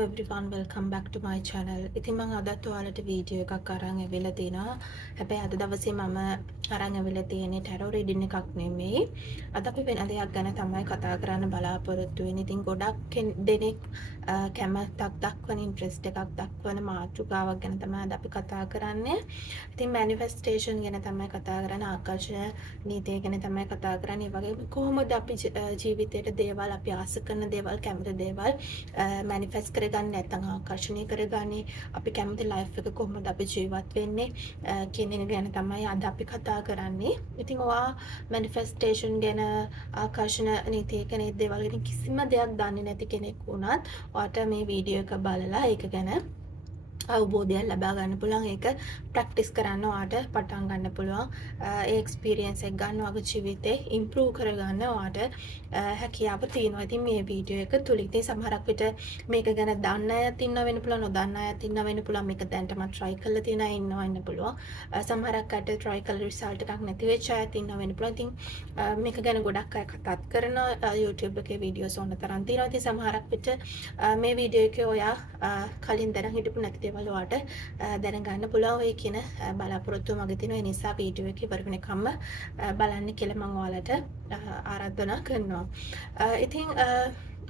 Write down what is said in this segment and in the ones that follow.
everyone, welcome back to my channel. ඉතින් මම අදත් ඔයාලට වීඩියෝ එකක් අරන් ඇවිල්ලා තිනවා. හැබැයි අද දවසේ මම අරන් ඇවිල්ලා තියෙන්නේ ටැරෝ රීඩින් එකක් නෙමෙයි. අද අපි වෙන දෙයක් ගැන තමයි කතා කරන්න බලාපොරොත්තු වෙන්නේ. ඉතින් ගොඩක් දෙනෙක් කැමැත්තක් දක්වන ඉන්ට්‍රෙස්ට් එකක් දක්වන මාතෘකාවක් ගැන තමයි අද අපි කතා කරන්නේ. ඉතින් මැනිෆෙස්ටේෂන් ගැන තමයි කතා කරන්නේ. ආකර්ෂණ නීතිය ගැන තමයි කතා කරන්නේ. ඒ වගේම කොහොමද අපි ජීවිතේට දේවල් අපි ආස කරන දේවල් කැමති දේවල් මැනිෆෙස්ට් කරගන්න නැත්නම් ආකර්ෂණය කරගන්නේ අපි කැමති ලයිෆ් එක කොහොමද අපි ජීවත් වෙන්නේ කියන එක ගැන තමයි අද අපි කතා කරන්නේ. ඉතින් ඔයා මැනිෆෙස්ටේෂන් ගැන ආකර්ෂණ නීතිය ගැන දේවල් ගැන කිසිම දෙයක් දන්නේ නැති කෙනෙක් වුණත් ඔයාට මේ වීඩියෝ එක බලලා ඒක ගැන අවබෝධයක් ලබා ගන්න පුළුවන්. ඒක ප්‍රැක්ටිස් කරන්න ඔයාට පටන් ගන්න පුළුවන්. ඒ එක්ස්පීරියන්ස් එක ගන්න ඔයාගේ ජීවිතේ ඉම්ප්‍රූව් කරගන්න ඔයාට හැකියාව තියෙනවා. ඉතින් මේ වීඩියෝ එක තුල ඉතින් සමහරක් විට මේක ගැන දන්න අයත් ඉන්න වෙන්න පුළුවන්, නොදන්න අයත් ඉන්න වෙන්න පුළුවන්. මේක දැන්ටම try කරලා තියෙන අය ඉන්න පුළුවන්. සමහරක් අයට try කරලා result එකක් නැති වෙච්ච අයත් ඉන්න වෙන්න පුළුවන්. ඉතින් මේක ගැන ගොඩක් අය කතාත් කරනවා. YouTube එකේ වීඩියෝස් ඕන තරම් තියෙනවා. ඉතින් සමහරක් විට මේ වීඩියෝ එකේ ඔයා කලින් දැන හිටපු නැති දේවල් ඔයාට දැනගන්න පුළුවන් වෙයි කියන බලාපොරොත්තුව මගේ තියෙනවා. ඒ නිසා වීඩියෝ එක ඉවර වෙනකම්ම බලන්න කියලා මම ඔයාලට ආරාධනා කරනවා. ඉතින්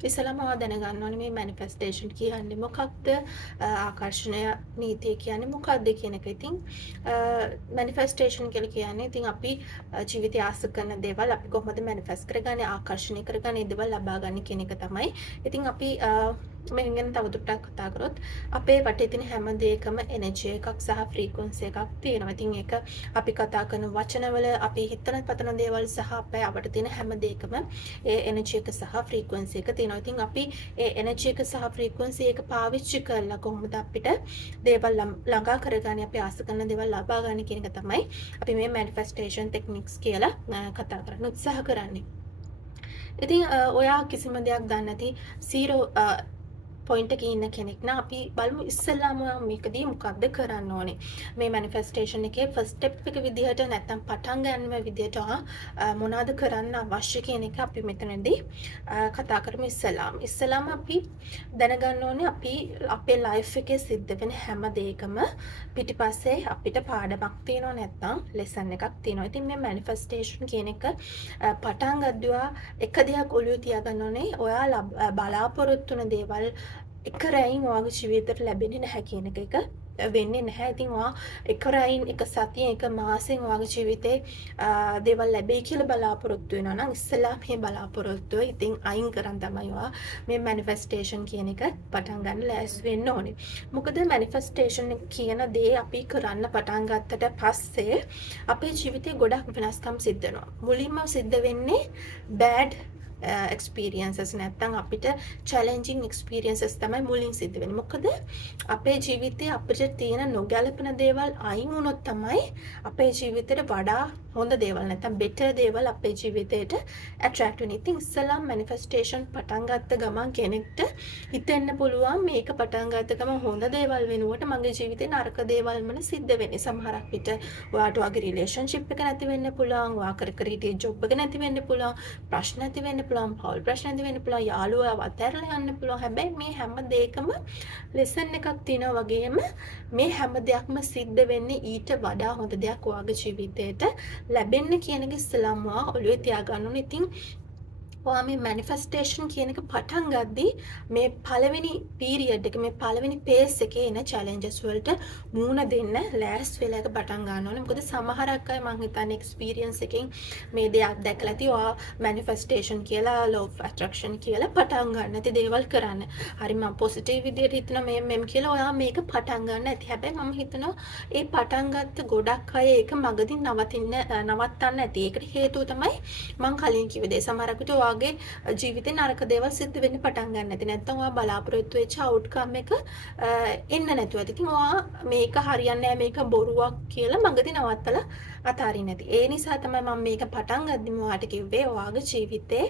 ඉස්සෙල්ලාම ඔයා දැනගන්න ඕනේ මේ මැනිෆෙස්ටේෂන් කියන්නේ මොකක්ද, ආකර්ෂණය නීතිය කියන්නේ මොකක්ද කියන එක. ඉතින් මැනිෆෙස්ටේෂන් කියලා කියන්නේ ඉතින් අපි ජීවිතය ආස කරන දේවල් අපි කොහොමද මැනිෆෙස්ට් කරගන්නේ, ආකර්ෂණය කරගන්නේ, දේවල් ලබා ගන්න කියන එක තමයි. ඉතින් අපි මේ ගැන තවදුරටත් කතා කරොත් අපේ වටේ තියෙන හැම දෙයකම එනර්ජි එකක් සහ ෆ්‍රීකවන්සි එකක් තියෙනවා. ඉතින් ඒක අපි කතා කරන වචනවල අපි හිතන පතන දේවල් සහ අපේ අපට තියෙන හැම දෙයකම ඒ එනර්ජි එක සහ ෆ්‍රීකවන්සි එක තියෙනවා. ඉතින් අපි ඒ එනර්ජි එක සහ ෆ්‍රීකවන්සි එක පාවිච්චි කරලා කොහොමද අපිට දේවල් ළඟා කරගන්නේ, අපි ආස කරන දේවල් ලබා ගන්න කියන එක තමයි අපි මේ මැනිෆෙස්ටේෂන් ටෙක්නික්ස් කියලා කතා කරන්න උත්සාහ කරන්නේ. ඉතින් ඔයා කිසිම දෙයක් දන්නේ නැති 0 පොයින්ට් එකේ ඉන්න කෙනෙක් නම් අපි බලමු ඉස්සෙල්ලාම මේකදී මොකක්ද කරන්න ඕනේ. මේ මැනිෆෙස්ටේෂන් එකේ ෆස්ට් ස්ටෙප් එක විදිහට නැත්නම් පටන් ගන්නම විදිහට මොනවද කරන්න අවශ්‍ය කියන එක අපි මෙතනදී කතා කරමු. ඉස්සෙල්ලාම අපි දැනගන්න ඕනේ අපි අපේ ලයිෆ් එකේ සිද්ධ වෙන හැම දෙයකම පිටිපස්සේ අපිට පාඩමක් තියෙනවා නැත්නම් ලෙසන් එකක් තියෙනවා. ඉතින් මේ මැනිෆෙස්ටේෂන් කියන එක පටන් ගද්දිවා එක දෙයක් ඔළුවේ තියාගන්න ඕනේ. ඔයා බලාපොරොත්තු වෙන දේවල් එක රැයින් ඔයාගේ ජීවිතේට ලැබෙන්නේ නැහැ කියන එක වෙන්නේ නැහැ. ඉතින් ඔයා එක රැයින් එක සතියෙන් එක මාසෙන් ඔයාගේ ජීවිතේ දේවල් ලැබෙයි කියලා බලාපොරොත්තු වෙනවා නම් ඉස්සෙල්ලා මේ බලාපොරොත්තුව ඉතින් අයින් කරන් තමයි ඔයා මේ මැනිෆෙස්ටේෂන් කියන එක පටන් ගන්න ලෑස්ති වෙන්න ඕනේ. මොකද මැනිෆෙස්ටේෂන් කියන දේ අපි කරන්න පටන් ගත්තට පස්සේ අපේ ජීවිතේ ගොඩක් වෙනස්කම් සිද්ධ වෙනවා. මුලින්ම සිද්ධ වෙන්නේ බෑඩ් experiences නැත්නම් අපිට challenging experiences තමයි මුලින් සිද්ධ වෙන්නේ. මොකද අපේ ජීවිතේ අපිට තියෙන නොගැලපෙන දේවල් අයින් වුණොත් තමයි අපේ ජීවිතේට වඩා හොඳ දේවල් නැත්නම් better දේවල් අපේ ජීවිතේට attract වෙන්නේ. ඉතින් ඉස්සෙල්ලාම manifestation පටන් ගත්ත ගමන් කෙනෙක්ට හිතෙන්න පුළුවන් මේක පටන් ගත්ත ගමන් හොඳ දේවල් වෙනුවට මගේ ජීවිතේ නරක දේවල් මන සිද්ධ වෙන්නේ. සමහරක් විට ඔයාට ඔයාගේ relationship එක නැති වෙන්න පුළුවන්, ඔයා කර කර හිටිය job එක නැති වෙන්න පුළුවන්, ප්‍රශ්න නැති වෙන්න පුළුවන්, පෞල් ප්‍රශ්න නැති වෙන්න පුළුවන්, යාළුවා අතහැරලා යන්න පුළුවන්. හැබැයි මේ හැම දෙයකම ලෙසන් එකක් තියෙනවා. වගේම මේ හැම දෙයක්ම සිද්ධ වෙන්නේ ඊට වඩා හොඳ දෙයක් ඔයාගේ ජීවිතේට ලැබෙන්න කියන එක ඉස්සෙල්ලාම ඔළුවේ තියාගන්න ඕනේ. ඉතින් ඔයා මේ මැනිෆෙස්ටේෂන් කියන එක පටන් ගද්දී මේ පළවෙනි පීරියඩ් එක, මේ පළවෙනි පේස් එකේ එන චැලෙන්ජස් වලට මුහුණ දෙන්න ලෑස්ති වෙලා එක පටන් ගන්න ඕනේ. මොකද සමහරක් අය මං හිතන්නේ එක්ස්පීරියන්ස් එකෙන් මේ දෙයක් දැකලා ඇති. ඔයා මැනිෆෙස්ටේෂන් කියලා, law of attraction කියලා පටන් ගන්න ඇති දේවල් කරන්න. හරි මම පොසිටිව් විදියට හිතනවා මෙම් කියලා ඔයා මේක පටන් ගන්න ඇති. හැබැයි මම හිතනවා ඒ පටන් ගත්ත ගොඩක් අය ඒක මගදී නවත්තන්න ඇති. ඒකට හේතුව තමයි මං කලින් කිව්ව දේ. සමහරක් විට ඔයාගේ ජීවිතේ නරක දේවල් සිද්ධ වෙන්න පටන් ගන්න නැති. නැත්නම් ඔයා බලාපොරොත්තු වෙච්ච අවුට්කම් එක එන්න නැතුව ඇති. ඉතින් ඔයා මේක හරියන්නේ නැහැ, මේක බොරුවක් කියලා මගදී නවත්තලා අතාරින්න නැති. ඒ නිසා තමයි මම මේක පටන් ගද්දිම ඔයාට කිව්වේ ඔයාගේ ජීවිතේ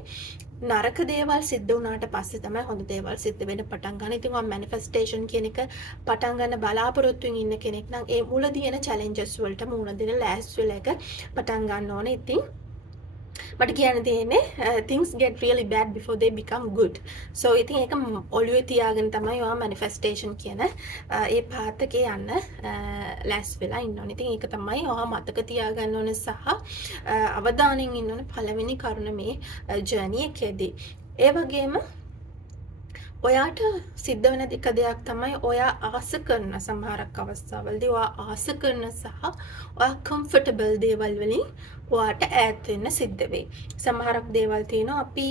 නරක දේවල් සිද්ධ වුණාට පස්සේ තමයි හොඳ දේවල් සිද්ධ වෙන්න පටන් ගන්න. ඉතින් ඔයා මැනිෆෙස්ටේෂන් කියන එක පටන් ගන්න බලාපොරොත්තුෙන් ඉන්න කෙනෙක් නම් ඒ මුලදී එන චැලෙන්ජස් වලට මුහුණ දෙන්න ලෑස්ති වෙලා එක පටන් ගන්න ඕනේ. ඉතින් මට කියන්න තියෙන්නේ things get really bad before they become good. So ඉතින් ඒක ඔළුවේ තියාගෙන තමයි ඔයා manifestation කියන ඒ පාත් එකේ යන්න ලෑස්ති වෙලා ඉන්න ඕනේ. ඉතින් ඒක තමයි ඔයා මතක තියාගන්න ඕනේ සහ අවධානයෙන් ඉන්න ඕනේ පළවෙනි කරුණ මේ journey එකේදී. ඒ වගේම ඔයාට සිද්ධ වෙන එක දෙයක් තමයි ඔයා ආස කරන සමහරක් අවස්ථාවලදී ඔයා ආස කරන සහ ඔයා comfortable දේවල් වලින් ඔයාට ඈත් වෙන්න සිද්ධ වෙයි. සමහරක් දේවල් තියෙනවා අපි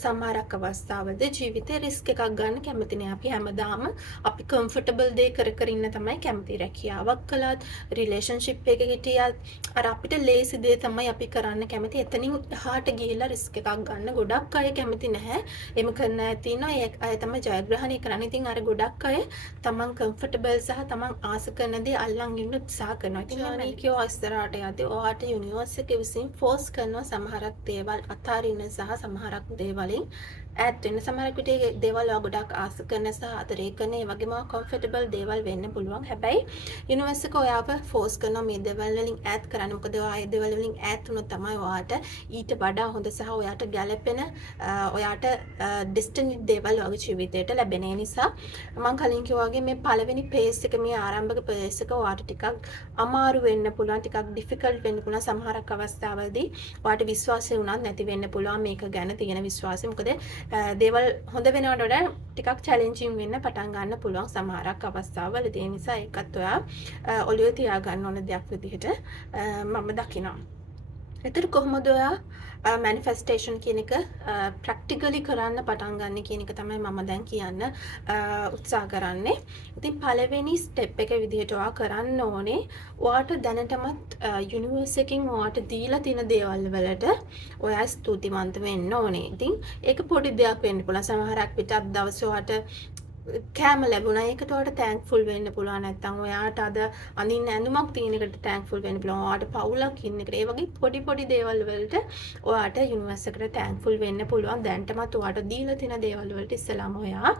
සමහරක් අවස්ථාවලදී ජීවිතේ රිස්ක් එකක් ගන්න කැමති නෑ. අපි හැමදාම අපි comfortable දේ කර කර ඉන්න තමයි කැමති. රැකියාවක් කළත්, relationship එකක හිටියත් අර අපිට ලේසි දේ තමයි අපි කරන්න කැමති. එතනින් එහාට ගිහිල්ලා රිස්ක් එකක් ගන්න ගොඩක් අය කැමති නැහැ. එම කරන අය තියෙනවා. ඒ අය තමයි ජයග්‍රහණය කරන්නේ. ඉතින් අර ගොඩක් අය තමන් comfortable සහ තමන් ආස කරන දේ අල්ලන් ඉන්න උත්සාහ කරනවා. ඉතින් මම ඉස්සරහට යද්දී ඔයාට යුනිවර්ස් එකේ විසින් ෆෝස් කරනවා සමහරක් දේවල් අතාරින්න සහ සමහරක් දේවලින් ඈත් වෙන්න. සමහරක් විට ඒ දේවල් ඔයා ගොඩක් ආස කරන සහ අතරේ කරන ඒ වගේම comfortable දේවල් වෙන්න පුළුවන්. හැබැයි යුනිවර්ස් එක ඔයාව ෆෝස් කරනවා මේ දේවල් වලින් ඈත් කරන්න. මොකද ඔයා ඒ දේවල් වලින් ඈත් වුණොත් තමයි ඔයාට ඊට වඩා හොඳ සහ ඔයාට ගැළපෙන ඔයාට ඩෙස්ටිනි දේවල් ඔයාගේ ජීවිතයට ලැබෙන. ඒ නිසා මම කලින් කිව්වා වගේ මේ පළවෙනි පේස් එක මේ ආරම්භක පේස් එක ඔයාට ටිකක් අමාරු වෙන්න පුළුවන්, ටිකක් ඩිෆිකල්ට් වෙන්න පුළුවන්. සමහරක් අවස්ථාවලදී ඔයාට විශ්වාසය උනත් නැති වෙන්න පුළුවන් මේක ගැන තියෙන විශ්වාසය. මොකද දේවල් හොඳ වෙනවට වඩා ටිකක් චැලෙන්ජින් වෙන්න පටන් ගන්න පුළුවන් සමහරක් අවස්ථාවලදී. ඒ නිසා ඒකත් ඔයා ඔළුවේ තියාගන්න ඕන දෙයක් විදිහට මම දකිනවා. එතකොට කොහොමද ඔයා manifestation කියන එක practically කරන්න පටන් ගන්න කියන එක තමයි මම දැන් කියන්න උත්සාහ කරන්නේ. ඉතින් පළවෙනි step එක විදිහට ඔයා කරන්න ඕනේ ඔයාට දැනටමත් universe එකකින් ඔයාට දීලා තියෙන දේවල් වලට ඔයා ස්තුතිවන්ත වෙන්න ඕනේ. ඉතින් ඒක පොඩි දෙයක් වෙන්න පුළුවන්. සමහරක් විට අද දවසේ ඔයාට කෑම ලැබුණා. ඒකට ඔයාට thankful වෙන්න පුළුවන්. නැත්නම් ඔයාට අද අඳින්න ඇඳුමක් තියෙන එකට thankful වෙන්න පුළුවන්. ඔයාට පවුලක් ඉන්න එකට. ඒ වගේ පොඩි දේවල් වලට ඔයාට යුනිවර්ස් එකට thankful වෙන්න පුළුවන්. දැන්ටමත් ඔයාට දීලා තියෙන දේවල් වලට ඉස්සලාම ඔයා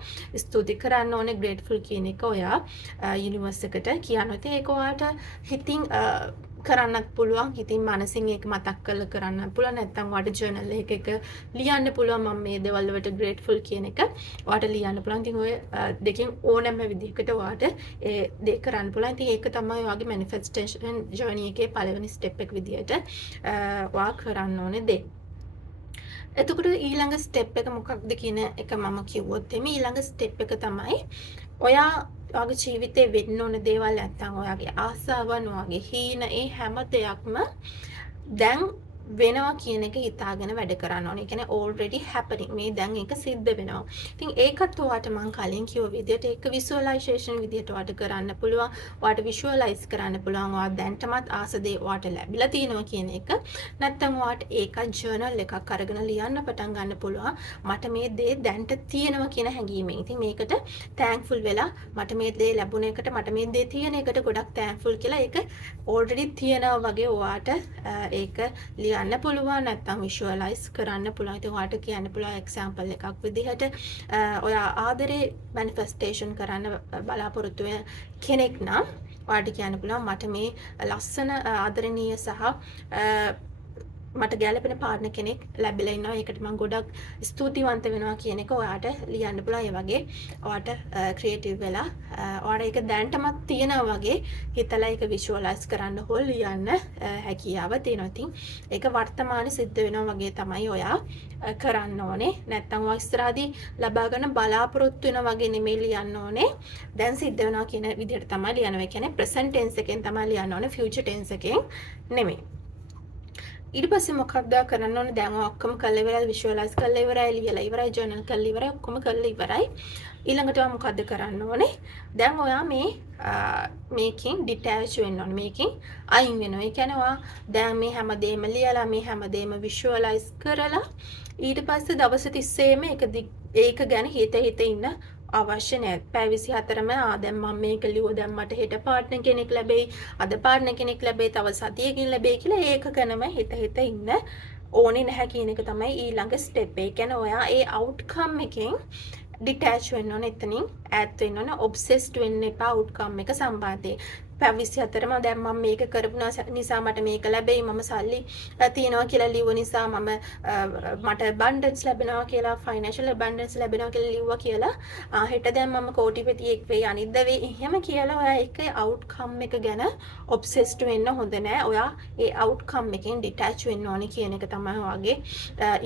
ස්තුති කරන්න ඕනේ. grateful කියන එක ඔයා යුනිවර්ස් එකට කියනවා. ඉතින් ඒක ඔයාට හිතින් කරන්නත් පුළුවන්. ඉතින් මනසින් ඒක මතක් කරලා කරන්න පුළුවන්. නැත්නම් ඔයාට ජර්නල් එකක ලියන්න පුළුවන්. මම මේ දේවල් වලට grateful කියන එක ඔයාට ලියන්න පුළුවන්. ඉතින් ඔය දෙකෙන් ඕනෑම විදිහකට ඔයාට ඒ දේ කරන්න පුළුවන්. ඉතින් ඒක තමයි ඔයාගේ manifestation journey එකේ පළවෙනි step එක විදිහට ඔයා කරන්න ඕනේ දේ. එතකොට ඊළඟ step එක මොකක්ද කියන එක මම කිව්වොත් එමේ ඊළඟ step එක තමයි ඔයා ඔයාගේ ජීවිතේ වෙන්න ඕන දේවල් නැත්තම් ඔයාගේ ආසාවන් ඔයාගේ හීන ඒ හැම දෙයක්ම දැන් වෙනවා කියන එක හිතාගෙන වැඩ කරන්න ඕනේ. ඒ කියන්නේ already happening. මේ දැන් ඒක සිද්ධ වෙනවා. ඉතින් ඒකත් ඔයාට මම කලින් කිව්ව විදිහට ඒක visualization විදිහට ඔයාට කරන්න පුළුවන්. ඔයාට visualize කරන්න පුළුවන්. ඔයා දැන්ටමත් ආස දේ ඔයාට ලැබිලා තියෙනවා කියන එක. නැත්තම් ඔයාට ඒක journal එකක් අරගෙන ලියන්න පටන් ගන්න පුළුවන්. මට මේ දේ දැන්ට තියෙනවා කියන හැඟීමෙන්. ඉතින් මේකට thankful වෙලා මට මේ දේ ලැබුණ එකට මට මේ දේ තියෙන එකට ගොඩක් thankful කියලා ඒක already තියෙනවා වගේ ඔයාට ඒක යන්න පුළුවන්. නැත්නම් visualize කරන්න පුළුවන්. ඉතින් ඔයාට කියන්න පුළුවන් example එකක් විදිහට ඔයා ආදරේ manifestation කරන්න බලාපොරොත්තු වෙන කෙනෙක් නම් ඔයාට කියන්න පුළුවන් මට මේ ලස්සන ආදරණීය සහ මට ගැළපෙන පාර්ට්නර් කෙනෙක් ලැබිලා ඉන්නවා. ඒකට මම ගොඩක් ස්තුතිවන්ත වෙනවා කියන එක ඔයාට ලියන්න පුළුවන්. ඒ වගේ ඔයාට ක්‍රියේටිව් වෙලා ඔයාට ඒක දැනටමත් තියෙනවා වගේ හිතලා ඒක විෂුවලයිස් කරන්න හොල් ලියන්න හැකියාව තියෙනවා. ඉතින් ඒක වර්තමානයේ සිද්ධ වෙනවා වගේ තමයි ඔයා කරන්න ඕනේ. නැත්තම් ඔයා ඉස්සරහදී ලබා ගන්න බලාපොරොත්තු වෙනා වගේ නෙමෙයි ලියන්න ඕනේ. දැන් සිද්ධ වෙනවා කියන විදිහට තමයි ලියනවා. ඒ කියන්නේ present tense එකෙන් තමයි ලියන්න ඕනේ. future tense එකෙන් නෙමෙයි. ඊට පස්සේ මොකක්ද කරන්න ඕනේ? දැන් ඔක්කොම කරලා ඉවරයි, විෂුවලයිස් කරලා ඉවරයි, ලියලා ඉවරයි, ජර්නල් කරලා ඉවරයි, ඔක්කොම කරලා ඉවරයි. ඊළඟට ඔයා මොකද්ද කරන්න ඕනේ? දැන් ඔයා මේකෙන් ඩිටැච් වෙන්න ඕනේ. මේකෙන් අයින් වෙනවා. ඒ කියන්නේ ඔයා දැන් මේ හැමදේම ලියලා මේ හැමදේම විෂුවලයිස් කරලා ඊට පස්සේ දවස් 30ෙම ඒක ගැන හිත ඉන්න අවශ්‍ය නැහැ. පැය 24ම දැන් මම මේක ලියුවා දැන් මට හෙට පාර්ට්නර් කෙනෙක් ලැබෙයි, අද පාර්ට්නර් කෙනෙක් ලැබෙයි, තව සතියකින් ලැබෙයි කියලා ඒක ගැනම හිත ඉන්න ඕනේ නැහැ කියන එක තමයි ඊළඟ ස්ටෙප් එක. ඒ කියන්නේ ඔයා ඒ අවුට්කම් එකෙන් ඩිටැච් වෙන්න ඕනේ. එතනින් ඈත් වෙන්න ඕනේ. ඔබ්සෙස්ඩ් වෙන්න එපා අවුට්කම් එක සම්බන්ධයෙන්. පැවිසි අතරම දැන් මම මේක කරපු නිසා මට මේක ලැබෙයි මම සල්ලි තියනවා කියලා ලිව්ව නිසා මම මට abundance ලැබෙනවා කියලා financial abundance ලැබෙනවා කියලා ලිව්වා කියලා හෙට දැන් මම කෝටිපතියෙක් වෙයි අනිද්දා වෙයි එහෙම කියලා ඔයා එක outcome එක ගැන obsessed වෙන්න හොඳ නෑ ඔයා ඒ outcome එකෙන් detach වෙන්න ඕනේ කියන එක තමයි ඔයාගේ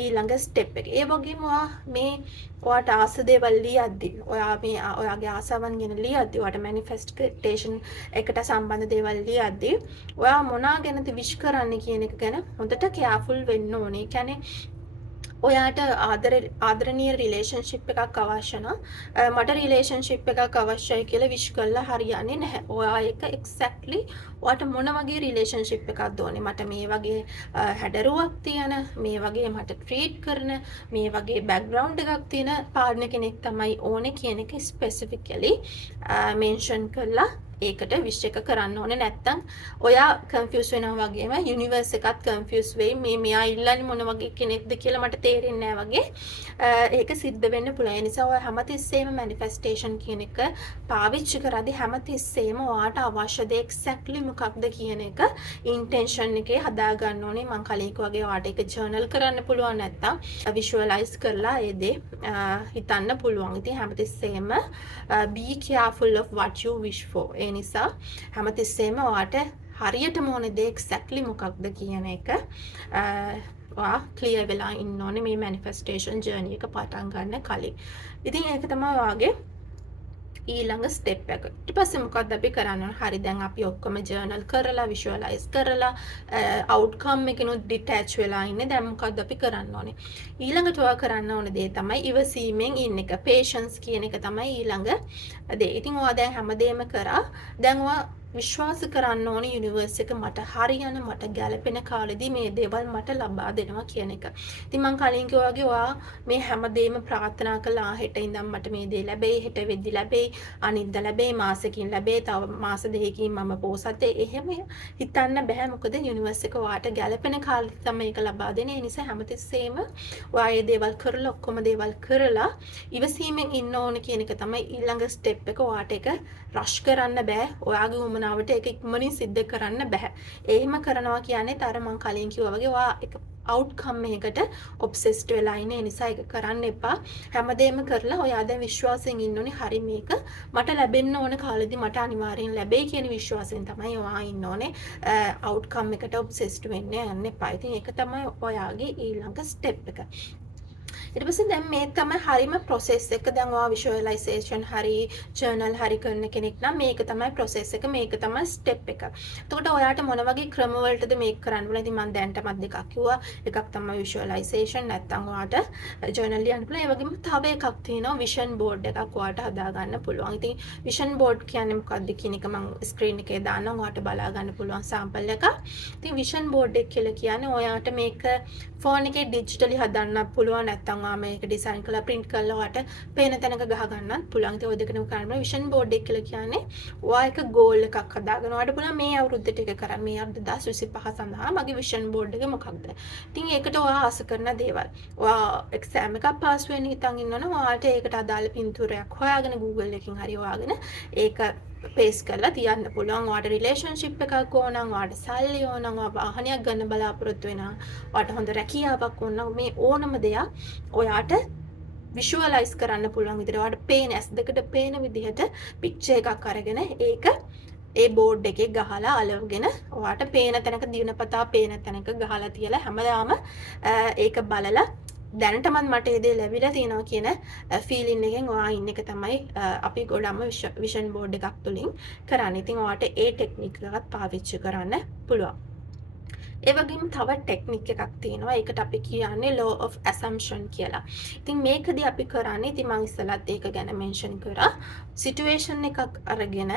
ඊළඟ step එක. ඒ වගේම ඔයා මේ ඔයාට ආස දේවල් ලියද්දි ඔයා මේ ඔයාගේ ආසාවන් ගැන ලියද්දි ඔයාට manifestation එකට සම්බන්ධ දේවල් ලියද්දි ඔයා මොනවා ගැනද විශ් කරන්න කියන එක ගැන හොඳට careful වෙන්න ඕනේ. ඒ කියන්නේ ඔයාට ආදරණීය රිලේෂන්ෂිප් එකක් අවශ්‍ය නම් මට රිලේෂන්ෂිප් එකක් අවශ්‍යයි කියලා විශ් කළා හරියන්නේ නැහැ. ඔයා එක එක්සැක්ට්ලි ඔයාට මොන වගේ රිලේෂන්ෂිප් එකක්ද ඕනේ? මට මේ වගේ හැඩරුවක් තියෙන, මේ වගේ මට ට්‍රීට් කරන, මේ වගේ බෑග්ග්‍රවුන්ඩ් එකක් තියෙන පාර්ට්නර් කෙනෙක් තමයි ඕනේ කියන එක ස්පෙસિෆිකලි මෙන්ෂන් කරලා ඒකට විශ් එක කරන්න ඕනේ. නැත්තම් ඔයා කන්ෆියුස් වෙනවා වගේම යුනිවර්ස් එකත් කන්ෆියුස් වෙයි. මෙයා ඉල්ලන්නේ මොන වගේ කෙනෙක්ද කියලා මට තේරෙන්නේ නැහැ වගේ ඒක සිද්ධ වෙන්න පුළුවන්. ඒ නිසා ඔයා හැමතිස්සෙම මැනිෆෙස්ටේෂන් කියන එක පාවිච්චි කරද්දී හැමතිස්සෙම ඔයාට අවශ්‍ය දේ එක්සැක්ට්ලි මොකක්ද කියන එක ඉන්ටෙන්ෂන් එකේ හදා ගන්න ඕනේ. මම කලින් වගේ ඔයාට ඒක ජර්නල් කරන්න පුළුවන් නැත්තම් විෂුවලයිස් කරලා ඒ දේ හිතන්න පුළුවන්. ඉතින් හැමතිස්සෙම be careful of what you wish for. ඒ නිසා හැමතිස්සෙම ඔයාට හරියටම ඕන දේ එක්සැක්ට්ලි මොකක්ද කියන එක ඔයා ක්ලියර් වෙලා ඉන්න ඕනේ මේ මැනිෆෙස්ටේෂන් ජර්නි එක පටන් ගන්න කලින්. ඉතින් ඒක තමයි ඔයාගේ ඊළඟ ස්ටෙප් එක. ඊට පස්සේ මොකක්ද අපි කරන්න ඕන? හරි දැන් අපි ඔක්කොම ජර්නල් කරලා විෂුවලයිස් කරලා අවුට්කම් එකනොත් ඩිටැච් වෙලා ඉන්නේ. දැන් මොකක්ද අපි කරන්න ඕනේ? ඊළඟට ඔයා කරන්න ඕන දේ තමයි ඉවසීමෙන් ඉන්න එක. patience කියන එක තමයි ඊළඟ දේ. ඉතින් ඔයා දැන් හැමදේම කරා. දැන් ඔයා විශ්වාස කරන්න ඕනේ යුනිවර්ස් එක මට හරියන මට ගැළපෙන කාලෙදී මේ දේවල් මට ලබා දෙනවා කියන එක. ඉතින් මම කලින් කිව්වා වගේ ඔයා මේ හැමදේම ප්‍රාර්ථනා කළා හෙට ඉඳන් මට මේ දේ ලැබෙයි, හෙට වෙද්දි ලැබෙයි, අනිද්දා ලැබෙයි, මාසෙකින් ලැබෙයි, තව මාස දෙකකින් මම පෝසත් එහෙම හිතන්න බෑ. මොකද යුනිවර්ස් එක ඔයාට ගැළපෙන කාලෙදී තමයි ඒක ලබා දෙන්නේ. ඒ නිසා හැමතිස්සෙම ඔයා මේ දේවල් කරලා ඔක්කොම දේවල් කරලා ඉවසීමෙන් ඉන්න ඕනේ කියන එක තමයි ඊළඟ ස්ටෙප් එක. ඔයාට ඒක රෂ් කරන්න බෑ. ඔයාගේ උමනාවට ඒක ඉක්මනින් සිද්ධ කරන්න බෑ. එහෙම කරනවා කියන්නේ අර මම කලින් කිව්වා වගේ ඔයා එක අවුට්කම් එකකට ඔබ්සෙස්ඩ් වෙලා ඉන්නේ. ඒ නිසා ඒක කරන්න එපා. හැමදේම කරලා ඔයා දැන් විශ්වාසයෙන් ඉන්න ඕනේ. හරි මේක මට ලැබෙන්න ඕන කාලෙදී මට අනිවාර්යෙන් ලැබෙයි කියන විශ්වාසයෙන් තමයි ඔයා ඉන්න ඕනේ. අවුට්කම් එකට ඔබ්සෙස්ඩ් වෙන්න යන්න එපා. ඉතින් ඒක තමයි ඔයාගේ ඊළඟ ස්ටෙප් එක. ඊට පස්සේ දැන් මේ තමයි හරිම process එක. දැන් ඔයා visualization හරි journal හරි කරන කෙනෙක් නම් මේක තමයි process එක, මේක තමයි step එක. එතකොට ඔයාට මොන වගේ ක්‍රම වලටද මේක කරන්න ඕනේ? ඉතින් මම දැන්ටමත් දෙකක් කිව්වා. එකක් තමයි visualization, නැත්නම් ඔයාට journal ලියන්න පුළුවන්. ඒ වගේම තව එකක් තියෙනවා vision board එකක් ඔයාට හදා ගන්න පුළුවන්. ඉතින් vision board කියන්නේ මොකක්ද කියන එක මම screen එකේ දාන්නම්. ඔයාට බලා ගන්න පුළුවන් sample එකක්. ඉතින් vision board එක කියලා කියන්නේ ඔයාට මේක ෆෝන් එකේ digitally හදන්න පුළුවන්. නැත්නම් මේක ඩිසයින් කරලා print කරලා ඔයාට පේන තැනක ගහ ගන්නත් පුළුවන්. ඉතින් ඔය දෙකම කරන්න විෂන් බෝඩ් එක කියලා කියන්නේ ඔයා එක goal එකක් හදාගෙන ඔයාට පුළුවන් මේ අවුරුද්දට එක කරන්න. මේ අවුරුදු 2025 සඳහා මගේ විෂන් බෝඩ් එක මොකක්ද? ඉතින් ඒකට ඔයා ආස කරන දේවල්. ඔයා එක්සෑම් එකක් පාස් වෙන්න හිතන් ඉන්නවනම් ඔයාට ඒකට අදාළ පින්තූරයක් හොයාගෙන Google එකකින් හරි හොයාගෙන ඒක පේස් කරලා තියන්න පුළුවන්. ඔයාට රිලේෂන්ෂිප් එකක් ඕන නම්, ඔයාට සල්ලි ඕන නම්, ඔයා වාහනයක් ගන්න බලාපොරොත්තු වෙනවා, ඔයාට හොඳ රැකියාවක් ඕන නම් මේ ඕනම දෙයක් ඔයාට විෂුවලයිස් කරන්න පුළුවන් විදිහට ඔයාට පේන S2කට පේන විදිහට පික්චර් එකක් අරගෙන ඒක ඒ බෝඩ් එකේ ගහලා අලවගෙන ඔයාට පේන තැනක දිනපතා පේන තැනක ගහලා තියලා හැමදාම ඒක බලලා දැනටමත් මට ඒ දේ ලැබිලා තියෙනවා කියන ෆීලින් එකෙන් ඔයා ඉන්න එක තමයි අපි ගොඩක්ම විෂන් බෝඩ් එකක් තුලින් කරන්නේ. ඉතින් ඔයාට ඒ ටෙක්නික් එකත් පාවිච්චි කරන්න පුළුවන්. ඒ වගේම තව ටෙක්නික් එකක් තියෙනවා. ඒකට අපි කියන්නේ law of assumption කියලා. ඉතින් මේකදී අපි කරන්නේ ඉතින් මම ඉස්සෙල්ලත් ඒක ගැන මෙන්ෂන් කරා. සිටුේෂන් එකක් අරගෙන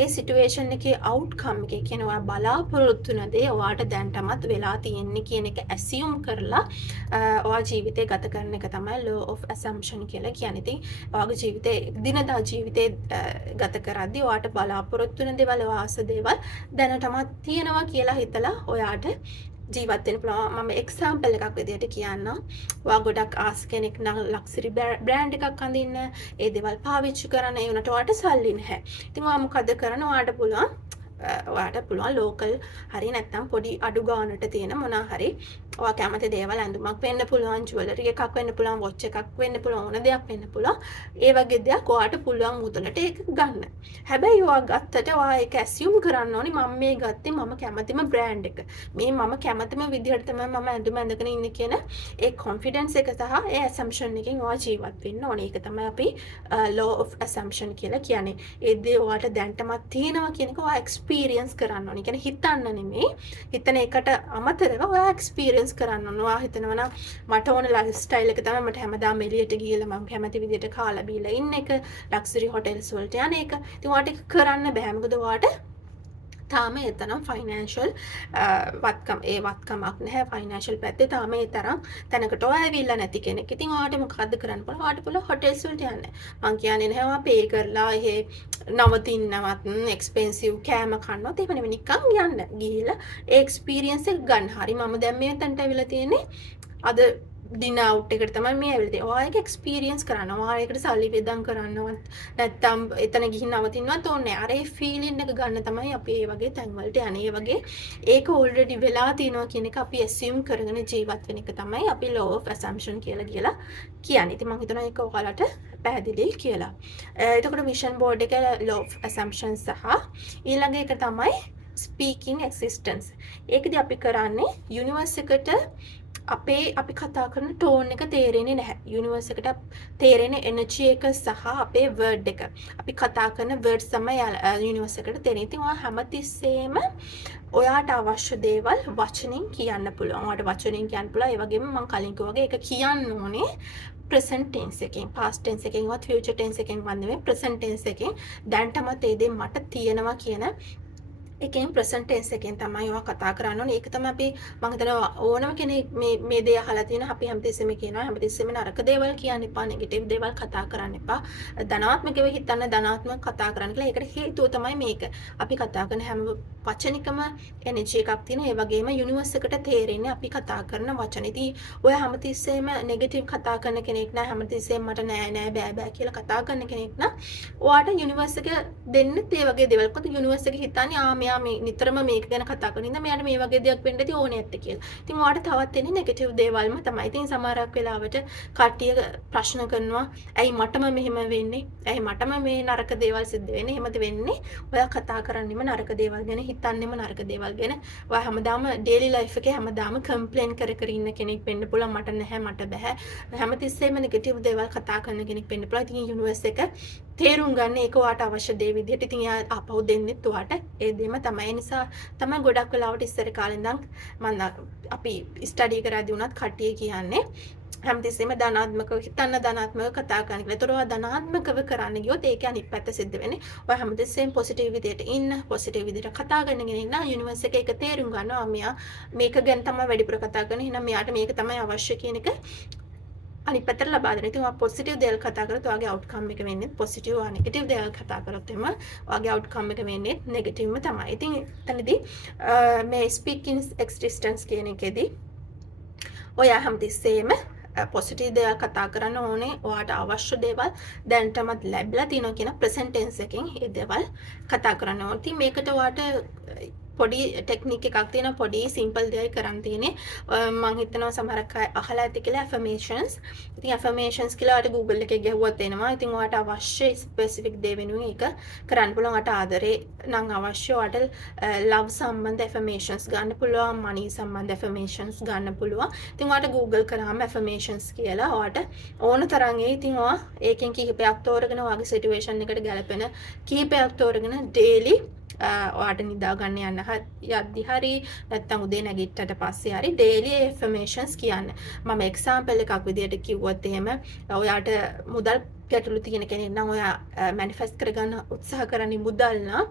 ඒ සිටුේෂන් එකේ අවුට්කම් එක කියන්නේ ඔයා බලාපොරොත්තු වෙන දේ ඔයාට දැන්ටමත් වෙලා තියෙන්නේ කියන එක ඇසියුම් කරලා ඔයා ජීවිතේ ගත කරන එක තමයි law of assumption කියලා කියන්නේ. ඉතින් ඔයාගේ ජීවිතේ දිනදා ජීවිතේ ගත කරද්දී ඔයාට බලාපොරොත්තු වෙන දේවල් ආස දේවල් දැනටමත් තියෙනවා කියලා හිතලා ඔයාට ජීවත් වෙන්න පුළුවන්. මම එක්සැම්පල් එකක් විදිහට කියන්නම්. ඔයා ගොඩක් ආස් කෙනෙක් නම් ලක්සරි බ්‍රෑන්ඩ් එකක් අඳින්න, ඒ දේවල් පාවිච්චි කරන්න, ඒ උනට ඔයාට සල්ලි නැහැ. ඉතින් ඔයා මොකද කරන්නේ? ඔයාට පුළුවන් ඔයාට පුළුවන් ලෝකල් හරි නැත්නම් පොඩි අඩු ගානට තියෙන මොනා හරි ඔයා කැමති දේවල් ඇඳුමක් වෙන්න පුළුවන්, ජුවලරි එකක් වෙන්න පුළුවන්, වොච් එකක් වෙන්න පුළුවන්, ඕන දෙයක් වෙන්න පුළුවන්. ඒ වගේ දෙයක් ඔයාට පුළුවන් මුදලට ඒක ගන්න. හැබැයි ඔයා ගත්තට ඔයා ඒක ඇසියුම් කරන්න ඕනි මම මේ ගත්තේ මම කැමතිම බ්‍රෑන්ඩ් එක. මේ මම කැමතිම විදිහට තමයි මම ඇඳුම ඇඳගෙන ඉන්නේ කියන ඒ කොන්ෆිඩන්ස් එක සහ ඒ ඇසම්ප්ෂන් එකෙන් ඔයා ජීවත් වෙන්න ඕනේ. ඒක තමයි අපි law of assumption කියලා කියන්නේ. ඒ දේ ඔයාට දැනටමත් තියෙනවා කියන එක ඔයා එක්ස්පීරියන්ස් කරන්න ඕනේ. කියන්නේ හිතන්න නෙමෙයි. හිතන එකට අමතරව ඔයා එක්ස්පීරියන්ස් කරන්න ඕනේ. ඔයා හිතනවා නම් මට ඕන ලයිෆ් ස්ටයිල් එක තමයි මට හැමදාම එළියට ගිහලා මම කැමති විදිහට කාලා බීලා ඉන්න එක, ලක්සරි හොටෙල්ස් වලට යන එක. ඉතින් ඔයාට ඒක කරන්න බෑ. මොකද ඔයාට තාම ඒ තරම් ෆයිනෑන්ෂල් වත්කමක් නැහැ. ෆයිනෑන්ෂල් පැත්තේ තාම ඒ තරම් තැනකට ඔයා ඇවිල්ලා නැති කෙනෙක්. ඉතින් ඔයාට මොකද්ද කරන්න පුළුවන්? ඔයාට පුළුවන් හොටෙල්ස් වලට යන්න. මං කියන්නේ නැහැ ඔයා පේ කරලා එහෙ නවතින්නවත් එක්ස්පෙන්සිව් කෑම කන්නවත් එහෙම නෙමෙයි. නිකන් යන්න. ගිහිල්ලා ඒ එක්ස්පීරියන්ස් එක ගන්න. හරි මම දැන් මේ තැනට ඇවිල්ලා තියෙන්නේ අද ඩිනර් අවුට් එකට තමයි මේ ඇවිල්ලා තියෙන්නේ. ඔයා ඒක එක්ස්පීරියන්ස් කරන්න. ඔයා ඒකට සල්ලි වෙදම් කරන්නවත් නැත්තම් එතන ගිහින් නවතින්නවත් ඕනේ නැහැ. අර ඒ ෆීලින් එක ගන්න තමයි අපි මේ වගේ තැන් වලට යන්නේ. ඒ වගේ ඒක ඕල්රෙඩි වෙලා තියෙනවා කියන එක අපි ඇසියුම් කරගෙන ජීවත් වෙන එක තමයි අපි law of assumption කියලා කියන්නේ. ඉතින් මම හිතනවා ඒක ඔයාලට පැහැදිලි කියලා. එතකොට vision board එක law of assumption සහ ඊළඟ එක තමයි speaking existence. ඒකදී අපි කරන්නේ යුනිවර්ස් එකට අපි කතා කරන ටෝන් එක තේරෙන්නේ නැහැ. යුනිවර්ස් එකට තේරෙන එනර්ජි එක සහ අපේ වර්ඩ් එක. අපි කතා කරන වර්ඩ්ස් තමයි යුනිවර්ස් එකට තේරෙන්නේ. ඉතින් ඔයා හැමතිස්සෙම ඔයාට අවශ්‍ය දේවල් වචනෙන් කියන්න පුළුවන්. ඔයාට වචනෙන් කියන්න පුළුවන්. ඒ වගේම මම කලින් කිව්වා වගේ ඒක කියන්න ඕනේ present tense එකෙන්, past tense එකෙන්වත් future tense එකෙන් වන්දේ present tense එකෙන් දැන්ටමත් ඒ දේ මට තියෙනවා කියන එකෙන් ප්‍රසන්ට් ටෙන්ස් එකෙන් තමයි ඔයා කතා කරන්න ඕනේ. ඒක තමයි අපි මම හිතනවා ඕනම කෙනෙක් මේ දේ අහලා තියෙනවා. අපි හැමතිස්සෙම කියනවා හැමතිස්සෙම නරක දේවල් කියන්න එපා, නෙගටිව් දේවල් කතා කරන්න එපා. ධනාත්මකව හිතන්න, ධනාත්මක කතා කරන්න කියලා. ඒකට හේතුව තමයි මේක. අපි කතා කරන හැම වචනිකම එනර්ජි එකක් තියෙන. ඒ වගේම යුනිවර්ස් එකට තේරෙන්නේ අපි කතා කරන වචන. ඉතින් ඔය හැමතිස්සෙම නෙගටිව් කතා කරන කෙනෙක් නෑ, හැමතිස්සෙම මට නෑ බෑ කියලා කතා කරන කෙනෙක් නම් ඔයාට යුනිවර්ස් එක දෙන්නෙත් ඒ වගේ දේවල්. මොකද යුනිවර්ස් එක හිතන්නේ මේ නිතරම මේක ගැන කතා කරන ඉඳන් මෙයාට මේ වගේ දෙයක් වෙන්න ඇති ඕනේ නැත්තේ කියලා. ඉතින් ඔයාට තවත් එන්නේ නෙගටිව් දේවල්ම තමයි. ඉතින් සමහරක් වෙලාවට කට්ටිය ප්‍රශ්න කරනවා ඇයි මටම මෙහෙම වෙන්නේ? ඇයි මටම මේ නරක දේවල් සිද්ධ වෙන්නේ? එහෙමද වෙන්නේ? ඔයා කතා කරන්නේම නරක දේවල් ගැන, හිතන්නේම නරක දේවල් ගැන. ඔයා හැමදාම ඩේලි ලයිෆ් එකේ හැමදාම කම්ප්ලේන් කර ඉන්න කෙනෙක් වෙන්න පුළුවන්. මට නැහැ, මට බෑ. හැමතිස්සෙම නෙගටිව් දේවල් කතා කරන කෙනෙක් වෙන්න පුළුවන්. ඉතින් යුනිවර්ස් එක තේරුම් ගන්න ඒක ඔයාට අවශ්‍ය දේ විදිහට ඉතින් එයා ආපහු දෙන්නෙත් ඔයාට ඒ දෙම තමයි. ඒ නිසා තමයි ගොඩක් වෙලාවට ඉස්සර කාලේ ඉඳන් අපි ස්ටඩි කරද්දී උනත් කට්ටිය කියන්නේ හැමතිස්සෙම ධනාත්මකව හිතන්න, ධනාත්මකව කතා කරන්න කියලා. ඒතර ඔයා ධනාත්මකව කරන්න ගියොත් ඒක අනිත් පැත්ත සිද්ධ වෙන්නේ. ඔයා හැමතිස්සෙම පොසිටිව් විදිහට ඉන්න, පොසිටිව් විදිහට කතා කරන කෙනෙක් නම් යුනිවර්ස් එක ඒක තේරුම් ගන්නවා. මෙයා මේක ගැන තමයි වැඩිපුර කතා කරන්නේ. එහෙනම් මෙයාට මේක තමයි අවශ්‍ය කියන එක අනිත් පැත්තට ලබා දෙන්න. ඉතින් ඔයා පොසිටිව් දේවල් කතා කරොත් ඔයාගේ අවුට්කම් එක වෙන්නේ පොසිටිව්. ආ නෙගටිව් දේවල් කතා කරොත් එම ඔයාගේ අවුට්කම් එක වෙන්නේ නෙගටිව්ම තමයි. ඉතින් එතනදී මේ ස්පීකින් එක්සිස්ටන්ස් කියන එකේදී ඔයා හැමතිස්සෙම පොසිටිව් දේවල් කතා කරන්න ඕනේ. ඔයාට අවශ්‍ය දේවල් දැනටමත් ලැබිලා තියෙනවා කියන ප්‍රසන්ට් ටෙන්ස් එකෙන් ඒ දේවල් කතා කරන්න ඕනේ. ඉතින් මේකට ඔයාට පොඩි ටෙක්නික් එකක් තියෙනවා. පොඩි සිම්පල් දෙයක් කරන් තියෙන්නේ. මම හිතනවා සමහරක් අය අහලා ඇති කියලා ඇෆර්මේෂන්ස්. ඉතින් ඇෆර්මේෂන්ස් කියලා ඔයාලට Google එකේ ගහුවත් එනවා. ඉතින් ඔයාට අවශ්‍ය ස්පෙસિෆික් දේ වෙනුවෙන් ඒක කරන්න පුළුවන්. ඔයාට ආදරේ නම් අවශ්‍ය ඔයාට ලව් සම්බන්ධ ඇෆර්මේෂන්ස් ගන්න පුළුවන්. මනි සම්බන්ධ ඇෆර්මේෂන්ස් ගන්න පුළුවන්. ඉතින් ඔයාට Google කරාම ඇෆර්මේෂන්ස් කියලා ඔයාට ඕන තරම් ඒ. ඉතින් ඔයා ඒකෙන් කිහිපයක් තෝරගෙන ඔයාගේ සිටුේෂන් එකට ගැලපෙන කිහිපයක් තෝරගෙන ඩේලි ඔයාට නිදා ගන්න යන්න යද්දි හරි නැත්නම් උදේ නැගිට්ටට පස්සේ හරි ඩේලි ඇෆර්මේෂන්ස් කියන්න. මම එක්සැම්පල් එකක් විදියට කිව්වොත් එහෙම ඔයාට මුදල් ගැටලු තියෙන කෙනෙක් නම් ඔයා මැනිෆෙස්ට් කරගන්න උත්සාහ කරන්නේ මුදල් නම්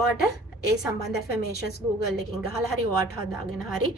ඔයාට ඒ සම්බන්ධ ඇෆර්මේෂන්ස් Google එකකින් ගහලා හරි ඔයාට හදාගෙන හරි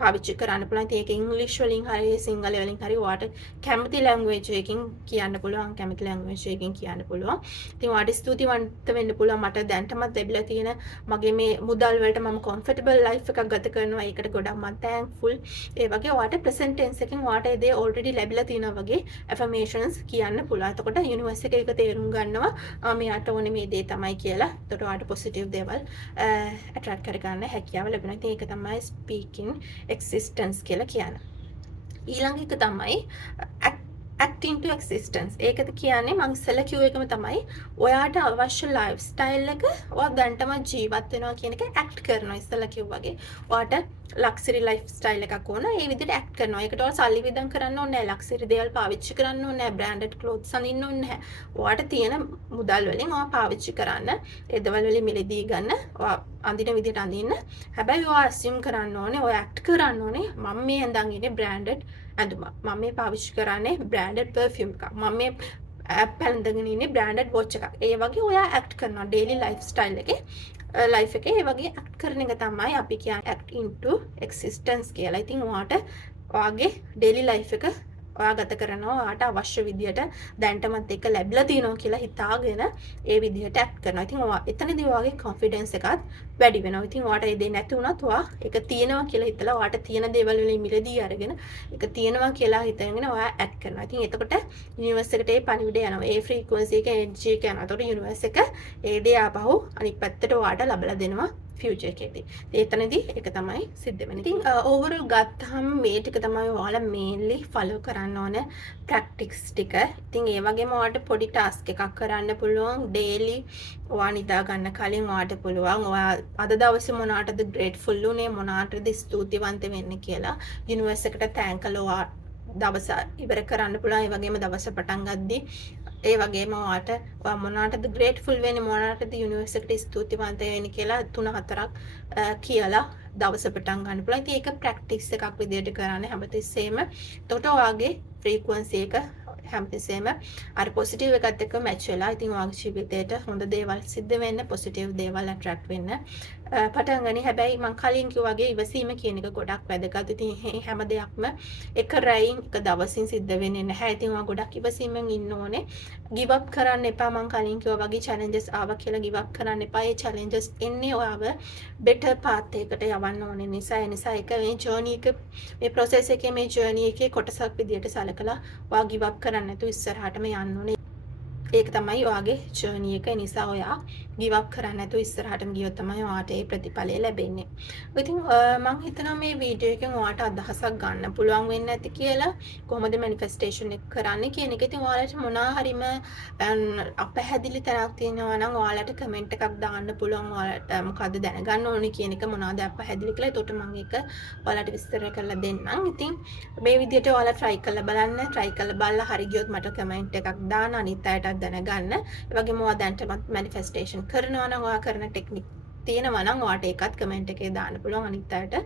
පාවිච්චි කරන්න පුළුවන්. ඉතින් ඒක ඉංග්‍රීසි වලින් හරි සිංහල වලින් හරි ඔයාලට කැමති ලැන්ග්වේජ් එකකින් කියන්න පුළුවන්. කැමති ලැන්ග්වේජ් එකකින් කියන්න පුළුවන්. ඉතින් ඔයාලට ස්තුතිවන්ත වෙන්න පුළුවන්. මට දැන්ටමත් ලැබිලා තියෙන මගේ මේ මුදල් වලට මම කම්ෆර්ටබල් ලයිෆ් එකක් ගත කරනවා. ඒකට ගොඩක් මම තැන්ක්ෆුල්. ඒ වගේ ඔයාලට ප්‍රසන්ට් ටෙන්ස් එකෙන් ඔයාලට ඒ දේ ඔල්රෙඩි ලැබිලා තියෙනවා වගේ ඇෆර්මේෂන්ස් කියන්න පුළුවන්. එතකොට යුනිවර්ස් එක ඒක තේරුම් ගන්නවා මෙයාට ඕනේ මේ දේ තමයි කියලා. එතකොට ඔයාලට පොසිටිව් දේවල් ඇට්‍රැක්ට් කරගන්න හැකියාව ලැබෙනවා. ඉතින් ඒක තමයි ස්පීකින් එක්සිස්ටන්ස් කියලා කියන්නේ. ඊළඟ එක තමයි act into existence. ඒකද කියන්නේ මම ඉස්සෙල්ලා කිව්ව එකම තමයි ඔයාට අවශ්‍ය ලයිෆ් ස්ටයිල් එක ඔයා දැන්ටම ජීවත් වෙනවා කියන එක ඇක්ට් කරනවා. ඉස්සෙල්ලා කිව්වා වගේ ඔයාට ලක්සරි ලයිෆ් ස්ටයිල් එකක් ඕන. ඒ විදිහට ඇක්ට් කරනවා. ඒකට ඔයා සල්ලි විදන් කරන්න ඕනේ නැහැ. ලක්සරි දේවල් පාවිච්චි කරන්න ඕනේ නැහැ. බ්‍රෑන්ඩඩ් ක්ලොත්ස් අඳින්න ඕනේ නැහැ. ඔයාට තියෙන මුදල් වලින් ඔයා පාවිච්චි කරන්න. ඒ දවල් වලින් මිලදී ගන්න. ඔයා අඳින විදිහට අඳින්න. හැබැයි ඔයා ඇසියුම් කරන්න ඕනේ. ඔයා ඇක්ට් කරන්න ඕනේ මම මේ ඇඳන් ඉන්නේ බ්‍රෑන්ඩඩ් ඇඳුමක්. මම මේ පාවිච්චි කරන්නේ බ්‍රෑන්ඩඩ් පර්ෆියුම් එකක්. මම මේ පැළඳගෙන ඉන්නේ බ්‍රෑන්ඩඩ් වොච් එකක්. ඒ වගේ ඔයා ඇක්ට් කරනවා ඩේලි ලයිෆ් ස්ටයිල් එකේ. ලයිෆ් එකේ ඒ වගේ ඇක්ට් කරන එක තමයි අපි කියන්නේ act into existence කියලා. ඉතින් ඔයාට ඔයාගේ ඩේලි ලයිෆ් එක ඔයා ගත කරනවා ඔයාට අවශ්‍ය විදියට දැන්ටමත් එක ලැබිලා තියෙනවා කියලා හිතාගෙන ඒ විදියට ඇක්ට් කරනවා. ඉතින් ඔයා එතනදී ඔයාගේ කොන්ෆිඩන්ස් එකත් වැඩි වෙනවා. ඉතින් ඔයාට ඒ දේ නැති වුණත් ඔයා ඒක තියෙනවා කියලා හිතලා ඔයාට තියෙන දේවල් වලින් මිලදී අරගෙන ඒක තියෙනවා කියලා හිතගෙන ඔයා ඇක්ට් කරනවා. ඉතින් එතකොට යුනිවර්ස් එකට ඒ පණිවිඩය යනවා. ඒ ෆ්‍රීකවන්සි එක එනර්ජි එක යනවා. එතකොට යුනිවර්ස් එක ඒ දේ ආපහු අනිත් පැත්තට ඔයාට ලබලා දෙනවා. ෆියුචර් එකේදී. එතනදී ඒක තමයි සිද්ධ වෙන්නේ. ඉතින් ඕවරෝල් ගත්තාම මේ ටික තමයි ඔයාලා මේන්ලි ෆලෝ කරන්න ඕන ප්‍රැක්ටිස් ටික. ඉතින් ඒ වගේම ඔයාලට පොඩි ටාස්ක් එකක් කරන්න පුළුවන් ඩේලි ඔයා නිදා ගන්න කලින් ඔයාට පුළුවන් ඔයා අද දවසේ මොනකටද ග්‍රේට්ෆුල් උනේ මොනකටද ස්තුතිවන්ත වෙන්නේ කියලා යුනිවර්ස් එකට තෑන්ක් කළා ඔයා දවස ඉවර කරන්න පුළුවන්. ඒ වගේම දවස පටන් ගද්දී ඒ වගේම ඔයාට ඔයා මොනකටද ග්‍රේට්ෆුල් වෙන්නේ මොනකටද යුනිවර්ස් එකට ස්තුතිවන්ත වෙන්නේ කියලා 3-4ක් කියලා දවස පටන් ගන්න පුළුවන්. ඉතින් ඒක ප්‍රැක්ටිස් එකක් විදිහට කරන්න හැමතිස්සෙම. එතකොට ඔයාගේ ෆ්‍රීකවන්සි එක හැමතිස්සෙම අර පොසිටිව් එකත් එක්ක මැච් වෙලා ඉතින් ඔයාගේ ජීවිතේට හොඳ දේවල් සිද්ධ වෙන්න පොසිටිව් දේවල් ඇට්‍රැක්ට් වෙන්න පටන් ගනි. හැබැයි මම කලින් කිව්වා වගේ ඉවසීම කියන එක ගොඩක් වැදගත්. ඉතින් හැම දෙයක්ම එක රැයින් එක දවසින් සිද්ධ වෙන්නේ නැහැ. ඉතින් ඔයා ගොඩක් ඉවසීමෙන් ඉන්න ඕනේ. ගිව් අප් කරන්න එපා. මම කලින් කිව්වා වගේ චැලෙන්ජස් ආවා කියලා ගිව් අප් කරන්න එපා. ඒ චැලෙන්ජස් එන්නේ ඔයාව බෙටර් පාත් එකකට යවන්න ඕනේ නිසා. ඒ නිසා ඒක මේ ජර්නි එක මේ ප්‍රොසෙස් එකේ මේ ජර්නි එකේ කොටසක් විදියට සලකලා ඔයා ගිව් අප් කරන්න නැතුව ඉස්සරහටම යන්න ඕනේ. ඒක තමයි ඔයාගේ ජර්නි එක. ඒ නිසා ඔයා ගිව් අප් කරන්න නැතුව ඉස්සරහටම ගියොත් තමයි ඔයාට ඒ ප්‍රතිඵලය ලැබෙන්නේ. ඉතින් මම හිතනවා මේ වීඩියෝ එකෙන් ඔයාට අදහසක් ගන්න පුළුවන් වෙන්නේ නැති කියලා කොහොමද මැනිෆෙස්ටේෂන් එක කරන්නේ කියන එක. ඉතින් ඔයාලට මොනවා හරිම අපහැදිලි තැනක් තියෙනවා නම් ඔයාලට කමෙන්ට් එකක් දාන්න පුළුවන්. ඔයාලට මොකද්ද දැනගන්න ඕනේ කියන එක මොනවද අපහැදිලි කියලා. එතකොට මම ඒක ඔයාලට විස්තර කරලා දෙන්නම්. ඉතින් මේ විදිහට ඔයාලා try කරලා බලන්න. try කරලා බලලා හරි ගියොත් මට කමෙන්ට් එකක් දාන්න. අනිත් අයටත් දැනගන්න. ඒ වගේම ඔයා දැන්ටමත් මැනිෆෙස්ටේෂන් කරනවා නම් ඔයා කරන ටෙක්නික් තියෙනවා නම් ඔයාට ඒකත් කමෙන්ට් එකේ දාන්න පුළුවන් අනිත් අයට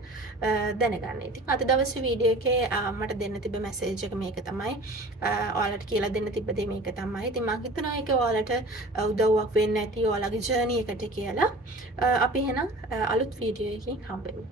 දැනගන්න. ඉතින් අද දවසේ වීඩියෝ එකේ මට දෙන්න තිබ්බ මැසේජ් එක මේක තමයි. ඔයාලට කියලා දෙන්න තිබ්බ දේ මේක තමයි. ඉතින් මම හිතනවා ඒක ඔයාලට උදව්වක් වෙන්න ඇති ඔයාලගේ ජර්නි එකට කියලා. අපි එහෙනම් අලුත් වීඩියෝ එකකින් හම්බෙමු.